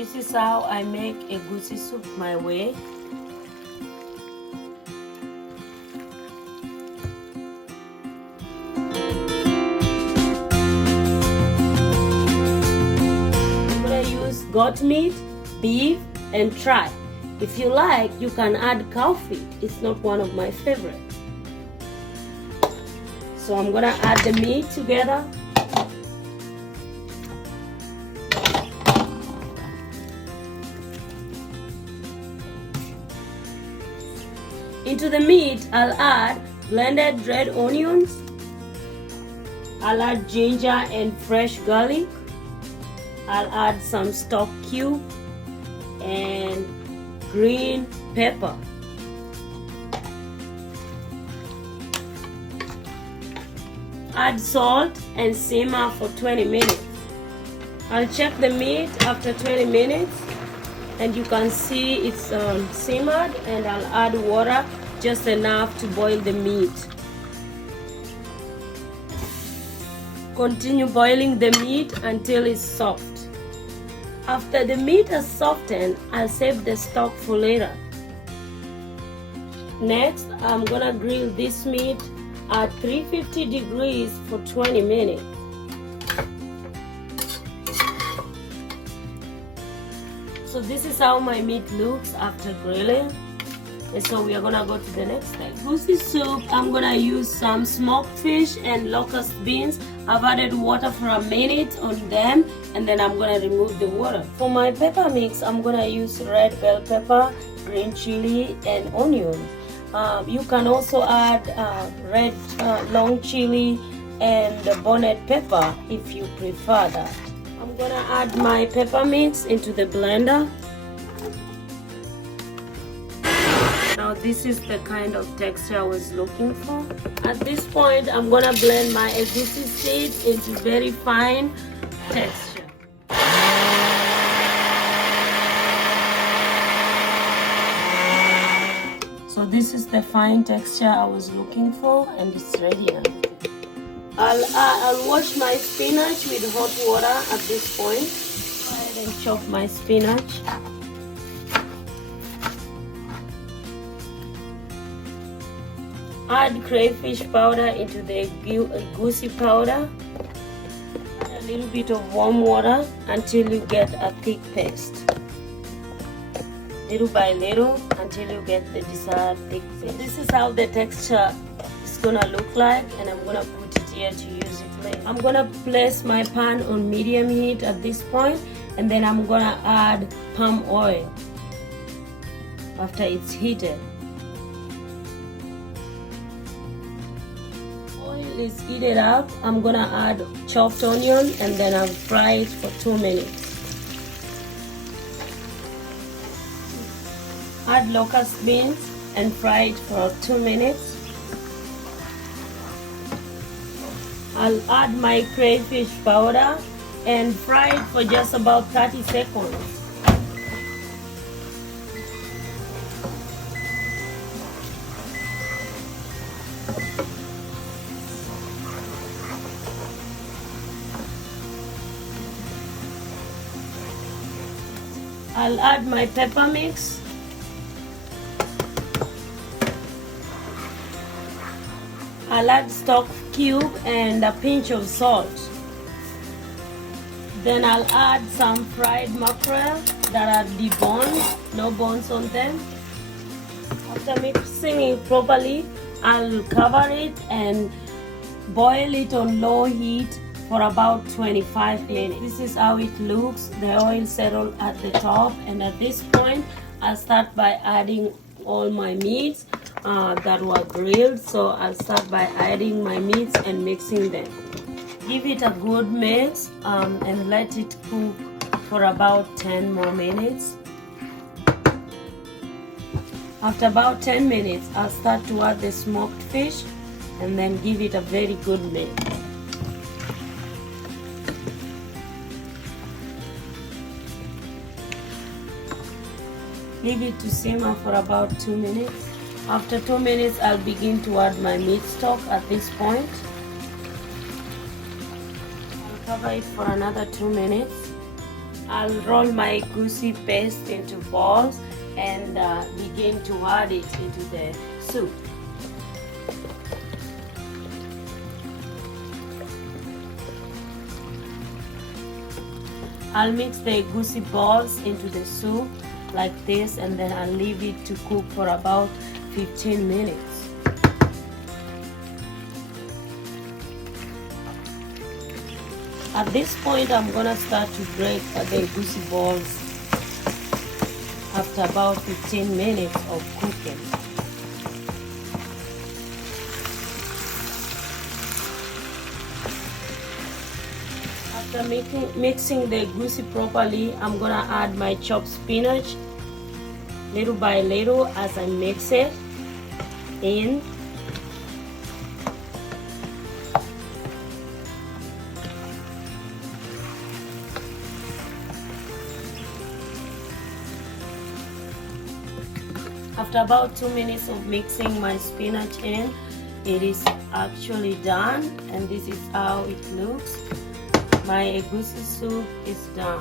This is how I make a goosey soup my way. I'm gonna use goat meat, beef, and tripe. If you like, you can add cow feet. It's not one of my favorites. So I'm gonna add the meat together. Into the meat, I'll add blended red onions. I'll add ginger and fresh garlic. I'll add some stock cube and green pepper. Add salt and simmer for 20 minutes. I'll check the meat after 20 minutes and you can see it's simmered, and I'll add water just enough to boil the meat. Continue boiling the meat until it's soft. After the meat has softened, I'll save the stock for later. Next, I'm gonna grill this meat at 350 degrees for 20 minutes. So this is how my meat looks after grilling. And so we are gonna go to the next step. Goosey soup, I'm gonna use some smoked fish and locust beans. I've added water for a minute on them, and then I'm gonna remove the water. For my pepper mix, I'm gonna use red bell pepper, green chili, and onions. You can also add red long chili and bonnet pepper if you prefer that. I'm gonna add my pepper mix into the blender. Now this is the kind of texture I was looking for. At this point, I'm gonna blend my egusi seeds into very fine texture. So this is the fine texture I was looking for, and it's ready now. I'll wash my spinach with hot water at this point. Go ahead and chop my spinach. Add crayfish powder into the goosey powder. Add a little bit of warm water until you get a thick paste. Little by little until you get the desired thick paste. This is how the texture is gonna look like, and I'm gonna put it here to use it later. I'm gonna place my pan on medium heat at this point, and then I'm gonna add palm oil after it's heated. Oil is heated up. I'm gonna add chopped onion, and then I'll fry it for 2 minutes. Add locust beans and fry it for 2 minutes. I'll add my crayfish powder and fry it for just about 30 seconds. I'll add my pepper mix. I'll add stock cube and a pinch of salt. Then I'll add some fried mackerel that are deboned, no bones on them. After mixing it properly, I'll cover it and boil it on low heat for about 25 minutes. This is how it looks. The oil settled at the top, and at this point, I'll start by adding all my meats that were grilled. So I'll start by adding my meats and mixing them. Give it a good mix and let it cook for about 10 more minutes. After about 10 minutes, I'll start to add the smoked fish and then give it a very good mix. Leave it to simmer for about 2 minutes. After 2 minutes, I'll begin to add my meat stock at this point. I'll cover it for another 2 minutes. I'll roll my goosey paste into balls and begin to add it into the soup. I'll mix the goosey balls into the soup like this, and then I'll leave it to cook for about 15 minutes. At this point, I'm gonna start to break the goosey balls after about 15 minutes of cooking. After mixing the goosey properly, I'm gonna add my chopped spinach little by little as I mix it in. After about 2 minutes of mixing my spinach in, it is actually done, and this is how it looks. My egusi soup is done.